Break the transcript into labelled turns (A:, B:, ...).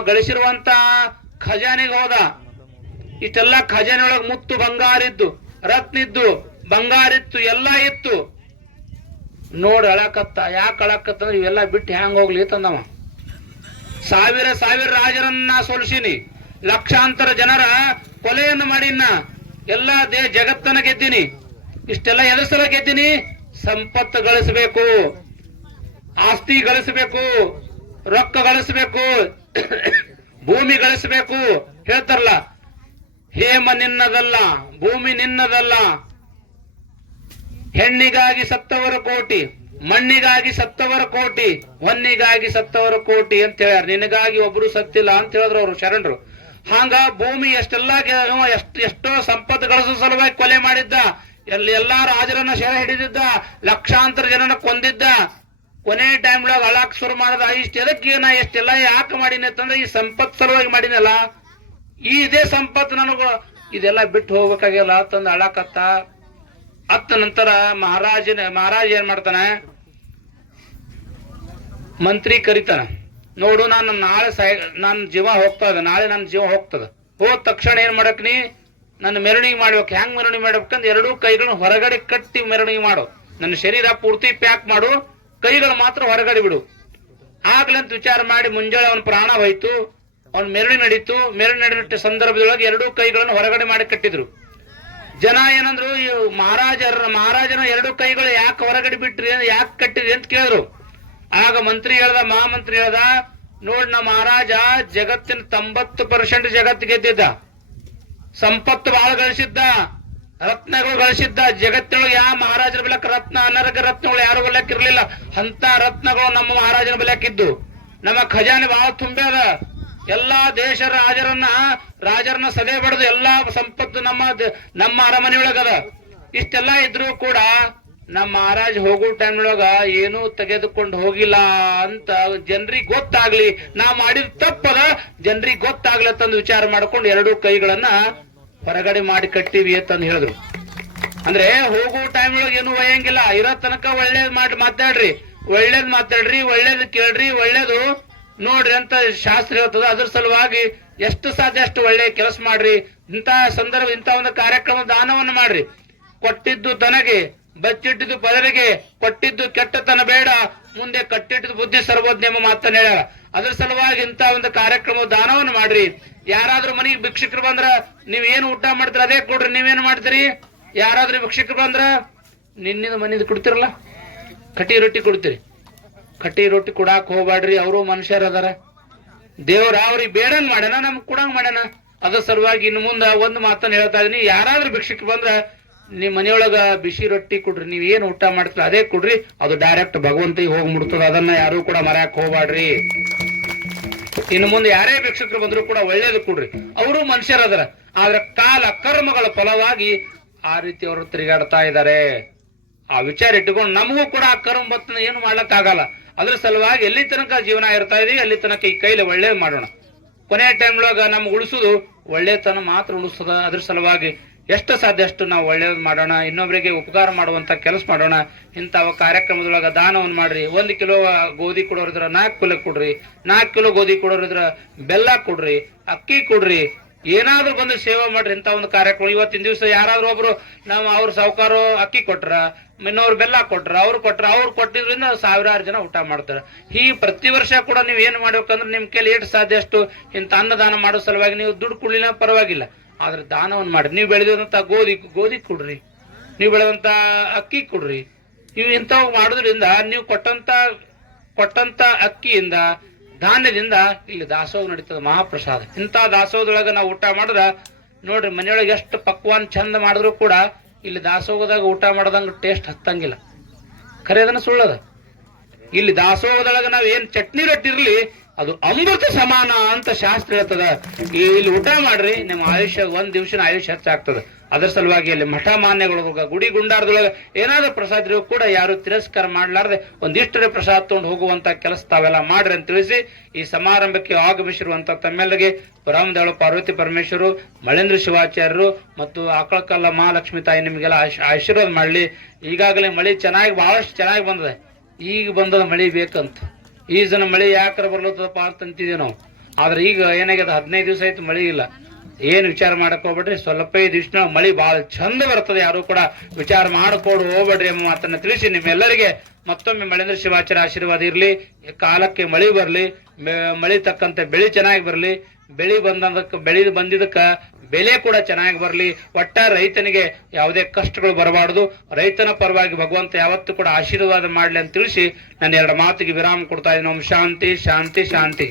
A: ಗಳಿಸಿರುವಂತ ಖಜಾನೆಗೆ ಹೋದ. ಇಷ್ಟೆಲ್ಲ ಖಜಾನೆ ಒಳಗೆ ಮುತ್ತು ಬಂಗಾರ ಇದ್ದು, ರತ್ನ ಇದ್ದು, ಬಂಗಾರ ಇತ್ತು, ಎಲ್ಲ ಇತ್ತು. ನೋಡ್ ಅಳಕತ್ತ, ಯಾಕೆ ಅಳಕತ್ತಂದ್ರೆ ಇವೆಲ್ಲ ಬಿಟ್ಟು ಹ್ಯಾಂಗ ಹೋಗ್ಲಿ ತಂದವ. ಸಾವಿರ ಸಾವಿರ ರಾಜರನ್ನ ಸೋಲಿಸಿನಿ. ಲಕ್ಷಾಂತರ ಜನರ ಕೊಲೆಯನ್ನು ಮಾಡಿನ ಎಲ್ಲ ದೇ ಜಗತ್ತನ್ನ ಗೆದ್ದೀನಿ. ಇಷ್ಟೆಲ್ಲ ಎದುರಿಸಲ ಸಲ ಗೆದ್ದೀನಿ. ಸಂಪತ್ತು ಗಳಿಸಬೇಕು. ಆಸ್ತಿ ಗಳಿಸಬೇಕು. ರೊಕ್ಕ ಗಳಿಸಬೇಕು. ಭೂಮಿ ಗಳಿಸಬೇಕು. ಹೇಳ್ತಾರಲ್ಲ, ಹೇಮ ನಿನ್ನದಲ್ಲ, ಭೂಮಿ ನಿನ್ನದಲ್ಲ. ಹೆಣ್ಣಿಗಾಗಿ ಸತ್ತವರ ಕೋಟಿ, ಮಣ್ಣಿಗಾಗಿ ಸತ್ತವರ ಕೋಟಿ ಹೊನ್ನಿಗಾಗಿ ಸತ್ತವರ ಕೋಟಿ ಅಂತ ಹೇಳ್ಯಾರ. ನಿನಗಾಗಿ ಒಬ್ರು ಸತ್ತಿಲ್ಲ ಅಂತ ಹೇಳಿದ್ರು ಅವರು ಶರಣರು. ಹಂಗ ಭೂಮಿ ಎಷ್ಟೆಲ್ಲಾ ಎಷ್ಟು ಎಷ್ಟ್ ಸಂಪತ್ತು ಗಳಿಸೋ ಸಲುವಾಗಿ ಕೊಲೆ ಮಾಡಿದ್ದ. ಎಲ್ಲಿ ಎಲ್ಲಾ ರಾಜರನ್ನ ಶರ ಹಿಡಿದಿದ್ದ, ಲಕ್ಷಾಂತರ ಜನನ ಕೊಂದಿದ್ದ ಕೊನೆ ಟೈಮ್ ಒಳಗೆ ಅಳಾಕ್ ಶುರು ಮಾಡದ, ಇಷ್ಟ ಎದಕ್ಕೆ ನಾ ಎಷ್ಟೆಲ್ಲ ಯಾಕೆ ಮಾಡೀನಿ ಅಂತಂದ್ರೆ ಈ ಸಂಪತ್ ಸಲುವಾಗಿ ಮಾಡಿನಲ್ಲ. ಈ ಇದೇ ಸಂಪತ್ತು ನನಗ, ಇದೆಲ್ಲ ಬಿಟ್ಟು ಹೋಗ್ಬೇಕಾಗಿಲ್ಲ ಅಂತಂದು ಅಳಾಕತ್ತ. ಅತ್ತ ನಂತರ ಮಹಾರಾಜನ, ಮಹಾರಾಜ ಏನ್ ಮಾಡ್ತಾನೆ? ಮಂತ್ರಿ ಕರಿತಾನ. ನೋಡು, ನಾನು ನಾಳೆ ಸಾಯ ನನ್ನ ಜೀವ ಹೋಗ್ತದ ನಾಳೆ ನನ್ನ ಜೀವ ಹೋಗ್ತದ. ಹೋದ ತಕ್ಷಣ ಏನ್ ಮಾಡಕ್ ನೀ? ನನ್ನ ಮೆರವಣಿಗೆ ಮಾಡ್ಬೇಕು. ಹೆಂಗ್ ಮೆರವಣಿಗೆ ಮಾಡ್ಬೇಕಂದ್ರೆ ಎರಡೂ ಕೈಗಳನ್ನ ಹೊರಗಡೆ ಕಟ್ಟಿ ಮೆರವಣಿಗೆ ಮಾಡು. ನನ್ನ ಶರೀರ ಪೂರ್ತಿ ಪ್ಯಾಕ್ ಮಾಡು. ಕೈಗಳು ಮಾತ್ರ ಹೊರಗಡೆ ಬಿಡು. ಆಗ್ಲಂತ ವಿಚಾರ ಮಾಡಿ ಮುಂಜಾನೆ ಅವನ ಪ್ರಾಣ ಹೋಯ್ತು. ಅವನ ಮೆರಳು ನಡೀತು. ಮೆರಳು ನಡೆಯುವ ಸಂದರ್ಭದೊಳಗೆ ಎರಡೂ ಕೈಗಳನ್ನು ಹೊರಗಡೆ ಮಾಡಿ ಕಟ್ಟಿದ್ರು. ಜನ ಏನಂದ್ರು, ಈ ಮಹಾರಾಜರ, ಮಹಾರಾಜನ ಎರಡು ಕೈಗಳು ಯಾಕೆ ಹೊರಗಡೆ ಬಿಟ್ರಿ ಯಾಕೆ ಕಟ್ಟಿರಿ ಅಂತ ಕೇಳಿದ್ರು. ಆಗ ಮಂತ್ರಿ ಹೇಳ್ದ, ಮಹಾಮಂತ್ರಿ ಹೇಳ್ದ, ನೋಡ್ ನಮ್ಮ ಮಹಾರಾಜ, ಜಗತ್ತಿನ ತೊಂಬತ್ತು ಪರ್ಸೆಂಟ್ ಜಗತ್ತು ಗೆದ್ದಿದ್ದ. ಸಂಪತ್ತು ಬಹಳ ಗಳಿಸಿದ್ದ. ರತ್ನಗಳು ಗಳಿಸಿದ್ದ ಜಗತ್ತಿನೊಳಗೆ ಯಾವ ಮಹಾರಾಜರ ಬೆಲಕ್ ರತ್ನ ಅನರ್ಗ ರತ್ನಗಳು ಯಾರು ಬೆಲಕ್ ಇರಲಿಲ್ಲ ಅಂತ ರತ್ನಗಳು ನಮ್ಮ ಮಹಾರಾಜನ ಬೆಲಕ್ಕಿದ್ದು ನಮ್ಮ ಖಜಾನೆ ಬಹಳ ತುಂಬ್ಯಾದ ಎಲ್ಲಾ ದೇಶ ರಾಜರನ್ನ ರಾಜರನ್ನ ಸದೆ ಬಡದು ಎಲ್ಲಾ ಸಂಪತ್ತು ನಮ್ಮ ನಮ್ಮ ಅರಮನೆಯೊಳಗದ ಇಷ್ಟೆಲ್ಲ ಇದ್ರೂ ಕೂಡ ನಮ್ಮ ಮಹಾರಾಜ್ ಹೋಗೋ ಟೈಮ್ ಒಳಗ ಏನೂ ತೆಗೆದುಕೊಂಡು ಹೋಗಿಲ್ಲ ಅಂತ ಜನರಿಗೆ ಗೊತ್ತಾಗ್ಲಿ. ನಾ ಮಾಡಿದ ತಪ್ಪದ ಜನರಿಗೆ ಗೊತ್ತಾಗ್ಲಿ ಅಂತಂದು ವಿಚಾರ ಮಾಡ್ಕೊಂಡು ಎರಡೂ ಕೈಗಳನ್ನ ಹೊರಗಡೆ ಮಾಡಿ ಕಟ್ಟಿವಿ ಅಂತಂದು ಹೇಳಿದ್ರು. ಅಂದ್ರೆ ಹೋಗೋ ಟೈಮ್ ಒಳಗೆ ಏನು ಒಯ್ಯಂಗಿಲ್ಲ. ಇರೋ ತನಕ ಒಳ್ಳೇದ್ ಮಾಡಿ, ಮಾತಾಡ್ರಿ. ಒಳ್ಳೇದ್ ಮಾತಾಡ್ರಿ, ಒಳ್ಳೇದ್ ಕೇಳ್ರಿ, ಒಳ್ಳೇದು ನೋಡ್ರಿ ಅಂತ ಶಾಸ್ತ್ರ ಹೇಳ್ತದ. ಅದ್ರ ಸಲುವಾಗಿ ಎಷ್ಟು ಸಾಧ್ಯ ಅಷ್ಟು ಒಳ್ಳೆ ಕೆಲಸ ಮಾಡ್ರಿ. ಇಂಥ ಸಂದರ್ಭ, ಇಂಥ ಒಂದು ಕಾರ್ಯಕ್ರಮ ದಾನವನ್ನು ಮಾಡ್ರಿ. ಕೊಟ್ಟಿದ್ದು ತನಗೆ, ಬಚ್ಚಿಟ್ಟಿದ್ದು ಪದರಿಗೆ, ಕೊಟ್ಟಿದ್ದು ಕೆಟ್ಟತನ ಬೇಡ. ಮುಂದೆ ಕಟ್ಟಿಟ್ಟಿದ್ದು ಬುದ್ಧಿ ಸರ್ವೋದ್ಯಮ ಮಾತನ್ನ ಹೇಳ ಅದ್ರ ಸಲುವಾಗಿ ಇಂಥ ಒಂದು ಕಾರ್ಯಕ್ರಮ ದಾನವನ್ನು ಮಾಡ್ರಿ. ಯಾರಾದ್ರೂ ಮನೆಗೆ ಭಿಕ್ಷಕರು ಬಂದ್ರ ನೀವ್ ಏನು ಊಟ ಮಾಡ್ತೀರ ಅದೇ ಕೊಡ್ರಿ, ನೀವೇನ್ ಮಾಡ್ತೀರಿ? ಯಾರಾದ್ರೂ ಭಿಕ್ಷಕರು ಬಂದ್ರ ನಿನ್ನಿಂದ ಮನಿಂದ ಕೊಡ್ತಿರಲ್ಲ? ಕಟ್ಟಿ ರೊಟ್ಟಿ ಕೊಡ್ತೀರಿ. ಕಟ್ಟಿ ರೊಟ್ಟಿ ಕೊಡಾಕ್ ಹೋಗ್ಬ್ಯಾಡ್ರಿ, ಅವರು ಮನುಷ್ಯರ ಅದಾರ. ದೇವ್ರ ಅವ್ರಿಗೆ ಬೇಡಂಗ್ ಮಾಡ್ಯಾನ, ನಮ್ಗೆ ಕೊಡಂಗ್ ಮಾಡ್ಯಾನ. ಅದ್ರ ಸಲುವಾಗಿ ಇನ್ನು ಮುಂದ ಒಂದು ಮಾತನ್ನ ಹೇಳ್ತಾ ಇದೀನಿ. ಯಾರಾದ್ರೂ ಭಿಕ್ಷಕ್ ಬಂದ್ರ ನಿಮ್ ಮನೆಯೊಳಗ ಬಿಸಿ ರೊಟ್ಟಿ ಕೊಡ್ರಿ, ನೀವ್ ಏನ್ ಊಟ ಮಾಡ್ತೀರ ಅದೇ ಕೊಡ್ರಿ. ಅದು ಡೈರೆಕ್ಟ್ ಭಗವಂತಿಗೆ ಹೋಗಿ ಮುಡ್ತದ ಅದನ್ನ ಯಾರು ಕೂಡ ಮರ್ಯಾಕ್ ಹೋಗ್ಬ್ಯಾಡ್ರಿ. ಇನ್ನು ಮುಂದೆ ಯಾರೇ ಭಿಕ್ಷಕರು ಬಂದ್ರು ಕೂಡ ಒಳ್ಳೇದು ಕೊಡ್ರಿ. ಅವರು ಮನುಷ್ಯರಾದ್ರ. ಆದ್ರೆ ಕಾಲ ಕರ್ಮಗಳ ಫಲವಾಗಿ ಆ ರೀತಿ ಅವರು ತಿರುಗಾಡ್ತಾ ಇದ್ದಾರೆ. ಆ ವಿಚಾರ ಇಟ್ಟುಕೊಂಡು ನಮಗೂ ಕೂಡ ಆ ಕರ್ಮ ಏನು ಮಾಡ್ಲಕ್ ಆಗಲ್ಲ ಅದ್ರ ಸಲುವಾಗಿ ಎಲ್ಲಿ ತನಕ ಜೀವನ ಇರ್ತಾ ಇದೀವಿ ಅಲ್ಲಿ ತನಕ ಈ ಕೈಲಿ ಒಳ್ಳೇದು ಮಾಡೋಣ. ಕೊನೆಯ ಟೈಮ್ ಒಳಗ ನಮ್ಗೆ ಉಳಿಸುದು ಒಳ್ಳೆತನ ಮಾತ್ರ ಉಳಿಸ್ತದ. ಅದ್ರ ಸಲುವಾಗಿ ಎಷ್ಟು ಸಾಧ್ಯ ಅಷ್ಟು ನಾವು ಒಳ್ಳೆಯದು ಮಾಡೋಣ ಇನ್ನೊಬ್ಬರಿಗೆ ಉಪಕಾರ ಮಾಡುವಂತ ಕೆಲಸ ಮಾಡೋಣ, ಇಂಥವ ಕಾರ್ಯಕ್ರಮದೊಳಗೆ ದಾನವನ್ನು ಮಾಡ್ರಿ. ಒಂದು ಕಿಲೋ ಗೋಧಿ ಕೊಡೋರಿದ್ರ ನಾಲ್ಕು ಕಿಲೋ ಕೊಡ್ರಿ, ನಾಲ್ಕು ಕಿಲೋ ಗೋಧಿ ಕೊಡೋರಿದ್ರ ಬೆಲ್ಲ ಕೊಡ್ರಿ, ಅಕ್ಕಿ ಕೊಡ್ರಿ, ಏನಾದ್ರೂ ಬಂದು ಸೇವೆ ಮಾಡ್ರಿ ಇಂಥ ಒಂದು ಕಾರ್ಯಕ್ರಮ. ಇವತ್ತಿನ ದಿವಸ ಯಾರಾದ್ರೂ ಒಬ್ರು ನಾವು ಅವ್ರ ಸಾವುಕಾರ ಅಕ್ಕಿ ಕೊಟ್ರ, ಇನ್ನೊಬ್ರು ಬೆಲ್ಲ ಕೊಟ್ರ, ಅವ್ರು ಕೊಟ್ರ, ಅವ್ರು ಕೊಟ್ಟಿದ್ರಿಂದ ಸಾವಿರಾರು ಜನ ಊಟ ಮಾಡ್ತಾರೆ. ಈ ಪ್ರತಿ ವರ್ಷ ಕೂಡ ನೀವು ಏನು ಮಾಡ್ಬೇಕಂದ್ರೆ ನಿಮ್ ಕೈಲಿ ಎಷ್ಟು ಸಾಧ್ಯ ಅಷ್ಟು ಇಂಥ ಅನ್ನದಾನ ಮಾಡೋ ಸಲುವಾಗಿ ನೀವು ದುಡ್ಡು ಕೊಡ್ಲಿಲ್ಲ ಪರವಾಗಿಲ್ಲ. ಆದ್ರೆ ದಾನವನ್ನು ಮಾಡ್ರಿ ನೀವು ಬೆಳೆದಂತ ಗೋಧಿ ಗೋಧಿ ಕೊಡ್ರಿ. ನೀವು ಬೆಳೆದಂತ ಅಕ್ಕಿ ಕೊಡ್ರಿ. ನೀವು ಇಂಥವು ಮಾಡೋದ್ರಿಂದ ನೀವು ಕೊಟ್ಟಂತ ಕೊಟ್ಟಂತ ಅಕ್ಕಿಯಿಂದ, ಧಾನ್ಯದಿಂದ ಇಲ್ಲಿ ದಾಸೋಹ ನಡೀತದ, ಮಹಾಪ್ರಸಾದ. ಇಂಥ ದಾಸೋಹದೊಳಗೆ ನಾವು ಊಟ ಮಾಡಿದ್ರೆ ನೋಡ್ರಿ, ಮನೆಯೊಳಗೆ ಎಷ್ಟು ಪಕ್ವಾನ್ ಚಂದ ಮಾಡಿದ್ರು ಕೂಡ ಇಲ್ಲಿ ದಾಸೋಹದಾಗ ಊಟ ಮಾಡದಂಗ ಟೇಸ್ಟ್ ಹತ್ತಂಗಿಲ್ಲ. ಖರೆ ಅದನ್ನ ಸುಳ್ಳದ. ಇಲ್ಲಿ ದಾಸೋಹದೊಳಗೆ ನಾವು ಏನು ಚಟ್ನಿ ರೊಟ್ಟಿ ಇರ್ಲಿ ಅದು ಅಮೃತ ಸಮಾನ ಅಂತ ಶಾಸ್ತ್ರ ಹೇಳ್ತದ. ಇಲ್ಲಿ ಊಟ ಮಾಡ್ರಿ, ನಿಮ್ಮ ಆಯುಷ್ಯ ಒಂದ್ ದಿವಸ ಆಯುಷ್ಯ ಹೆಚ್ಚಾಗ್ತದ. ಅದರ ಸಲುವಾಗಿ ಅಲ್ಲಿ ಮಠ ಮಾನ್ಯಗಳೊಳಗ ಗುಡಿ ಗುಂಡಾರದೊಳಗ ಏನಾದ್ರೂ ಪ್ರಸಾದ ಕೂಡ ಯಾರು ತಿರಸ್ಕಾರ ಮಾಡ್ಲಾರ್ದೆ ಒಂದಿಷ್ಟರ ಪ್ರಸಾದ ತಗೊಂಡು ಹೋಗುವಂತ ಕೆಲಸ ತಾವೆಲ್ಲ ಮಾಡ್ರಿ ಅಂತ ತಿಳಿಸಿ, ಈ ಸಮಾರಂಭಕ್ಕೆ ಆಗಮಿಸಿರುವಂತ ತಮ್ಮೆಲ್ಲರಿಗೆ ಪರಮದೇವಳು ಪಾರ್ವತಿ ಪರಮೇಶ್ವರು, ಮಳೇಂದ್ರ ಶಿವಾಚಾರ್ಯರು ಮತ್ತು ಆಕಳಕಲ್ಲ ಮಹಾಲಕ್ಷ್ಮಿ ತಾಯಿ ನಿಮಗೆಲ್ಲ ಆಶೀರ್ವಾದ ಮಾಡ್ಲಿ. ಈಗಾಗಲೇ ಮಳೆ ಚೆನ್ನಾಗಿ ಬಹಳಷ್ಟು ಚೆನ್ನಾಗಿ ಬಂದದೆ. ಈಗ ಬಂದದ ಮಳಿ ಬೇಕಂತ. ಈ ಜನ ಮಳೆ ಯಾಕರ ಬರ್ಲತ್ತದಪ್ಪ ಅಂತ ಅಂತಿದ್ದೀವಿ ನಾವು. ಆದ್ರೆ ಈಗ ಏನಾಗ್ಯದ? ಹದಿನೈದು ದಿವಸ ಆಯ್ತು ಮಳೆ ಇಲ್ಲ. ಏನ್ ವಿಚಾರ ಮಾಡಕ್ ಹೋಗ್ಬೇಡ್ರಿ? ಸ್ವಲ್ಪ ದಿವಸ ಮಳಿ ಬಹಳ ಚಂದ ಬರ್ತದೆ. ಯಾರು ಕೂಡ ವಿಚಾರ ಮಾಡಿಕೊಡು ಹೋಗ್ಬೇಡ್ರಿ ಎಂಬ ಮಾತನ್ನ ತಿಳಿಸಿ ನಿಮ್ಮೆಲ್ಲರಿಗೆ ಮತ್ತೊಮ್ಮೆ ಮಳೆಂದ್ರ ಶಿವಾಚಾರ್ಯ ಆಶೀರ್ವಾದ ಇರಲಿ. ಕಾಲಕ್ಕೆ ಮಳಿ ಬರಲಿ. ಮಳಿ ತಕ್ಕಂತೆ ಬೆಳಿ ಚೆನ್ನಾಗಿ ಬರಲಿ. ಬೆಳಿ ಬಂದದಕ್ಕೆ ಬೆಳಿ ಬಂದಿದ್ದಕ್ಕ ಬೆಲೆ ಕೂಡ ಚೆನ್ನಾಗಿ ಬರಲಿ. ಒಟ್ಟ ರೈತನಿಗೆ ಯಾವುದೇ ಕಷ್ಟಗಳು ಬರಬಾರ್ದು. ರೈತನ ಪರವಾಗಿ ಭಗವಂತ ಯಾವತ್ತೂ ಕೂಡ ಆಶೀರ್ವಾದ ಮಾಡಲಿ ಅಂತ ತಿಳಿಸಿ ನಾನು ಎರಡು ಮಾತಿಗೆ ವಿರಾಮ ಕೊಡ್ತಾ ಇದ್ದೀನಿ. ಶಾಂತಿ ಶಾಂತಿ ಶಾಂತಿ.